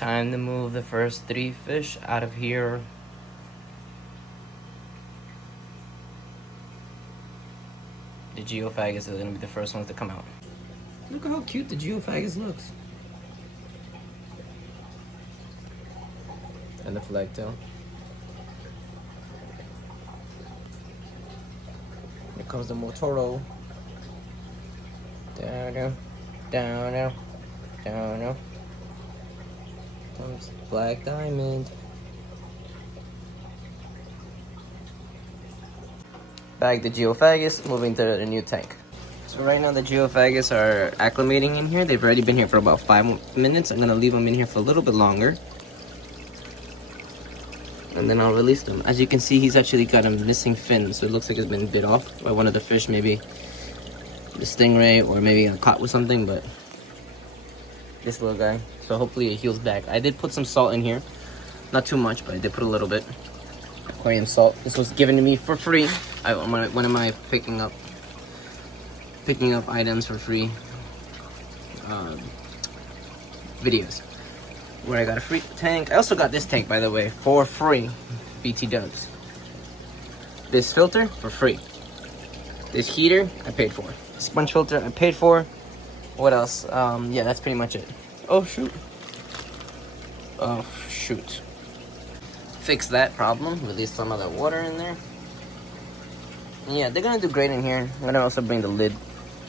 Time to move the first 3 fish out of here. The Geophagus is gonna be the first ones to come out. Look how cute the Geophagus looks. And the flagtail. Here comes the Motoro. Down, down, down, down, down, down. Comes Black Diamond. Back the Geophagus, moving to the new tank. So right now the Geophagus are acclimating in here. They've already been here for about 5 minutes. I'm gonna leave them in here for a little bit longer. And then I'll release them. As you can see, he's actually got a missing fin, so it looks like it's been bit off by one of the fish, maybe the stingray, or maybe got caught with something, but this little guy. So hopefully it heals back. I did put some salt in here. Not too much, but I did put a little bit. Aquarium salt. This was given to me for free. One of my picking up items for free videos where I got a free tank. I also got this tank, by the way, for free. BT dubs. This filter for free. This heater I paid for. Sponge filter I paid for. What else? Yeah, that's pretty much it. Oh shoot. Oh shoot. Fix that problem. Release some of the water in there. Yeah, they're gonna do great in here. I'm gonna also bring the lid.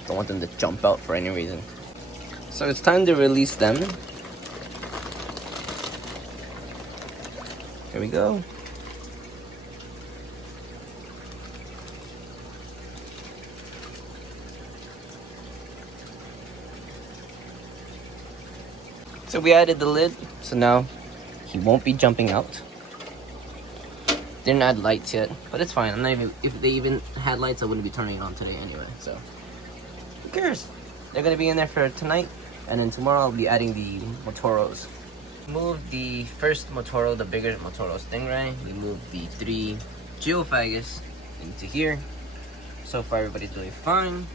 Don't want them to jump out for any reason. So it's time to release them. Here we go. So we added the lid, so now he won't be jumping out. Didn't add lights yet, but it's fine. I'm not even, if they even had lights, I wouldn't be turning it on today anyway, so who cares? They're gonna be in there for tonight, and then tomorrow I'll be adding the Motoros. Moved the first Motoro, the bigger Motoro Stingray. We moved the 3 Geophagus into here. So far everybody's doing fine.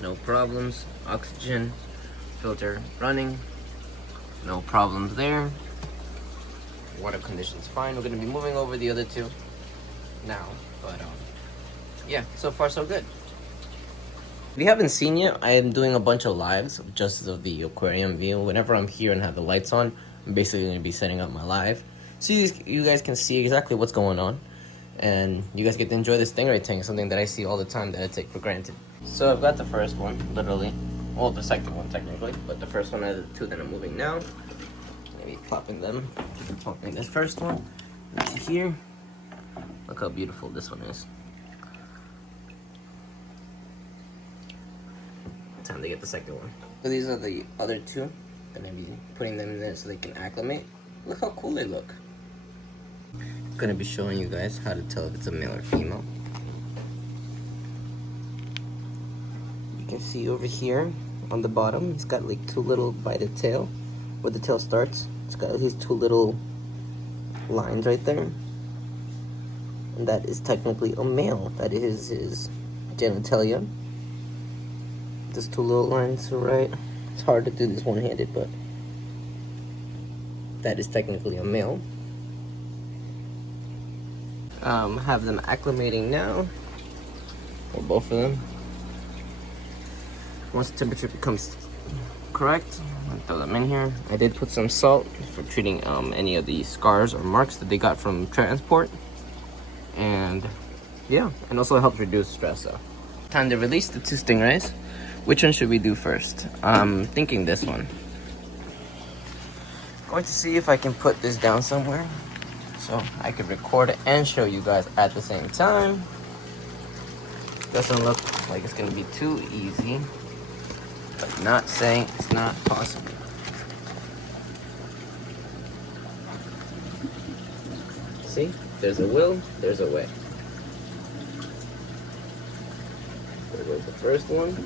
No problems. Oxygen filter running. No problems there. Water conditions fine. We're gonna be moving over the other 2 now, but yeah, so far so good. If you haven't seen yet, I am doing a bunch of lives just of the aquarium view. Whenever I'm here and have the lights on, I'm basically going to be setting up my live, so you guys can see exactly what's going on, and you guys get to enjoy this stingray tank, something that I see all the time that I take for granted. So I've got the first one, literally, well, the second one technically, but the first one are the 2 that I'm moving now. Maybe plopping them, plopping this first one into here. Look how beautiful this one is. Time to get the second one. So these are the other 2. Gonna be putting them in there so they can acclimate. Look how cool they look. Gonna be showing you guys how to tell if it's a male or female. You can see over here on the bottom, it's got like 2 little by the tail, where the tail starts. It's got these 2 little lines right there. And that is technically a male. That is his genitalia. There's 2 little lines, right? It's hard to do this one-handed, but that is technically a male. Have them acclimating now, or both of them. Once the temperature becomes correct, I'll throw them in here. I did put some salt for treating any of the scars or marks that they got from transport, and yeah, and also helps reduce stress. So, time to release the 2 stingrays. Which one should we do first? I'm thinking this one. Going to see if I can put this down somewhere so I can record it and show you guys at the same time. Doesn't look like it's gonna be too easy, but not saying it's not possible. See, there's a will, there's a way. There goes the first one.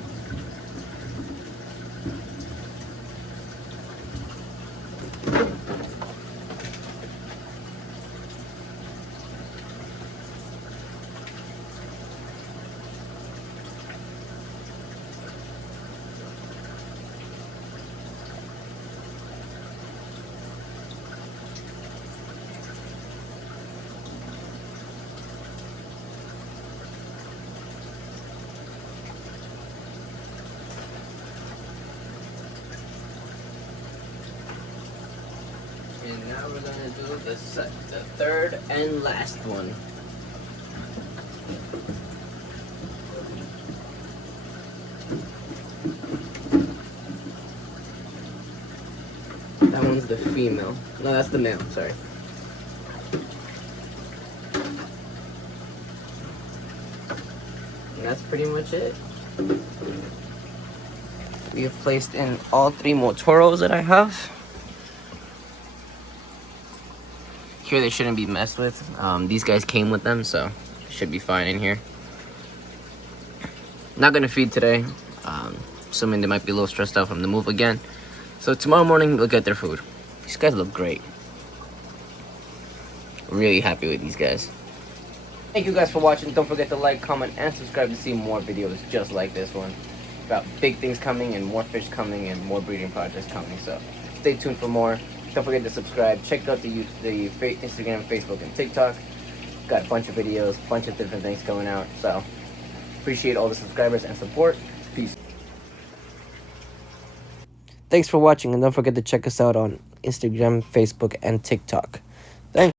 And now we're gonna do the third and last one. That one's the female. No, that's the male, sorry. And that's pretty much it. We have placed in all 3 Motoros that I have. Here they shouldn't be messed with. These guys came with them, so should be fine in here. Not gonna feed today. Assuming they might be a little stressed out from the move again. So tomorrow morning we'll get their food. These guys look great. Really happy with these guys. Thank you guys for watching. Don't forget to like, comment, and subscribe to see more videos just like this one. About big things coming and more fish coming and more breeding projects coming. So stay tuned for more. Don't forget to subscribe. Check out the Instagram, Facebook, and TikTok. Got a bunch of videos, bunch of different things going out. So appreciate all the subscribers and support. Peace. Thanks for watching, and don't forget to check us out on Instagram, Facebook, and TikTok. Thanks.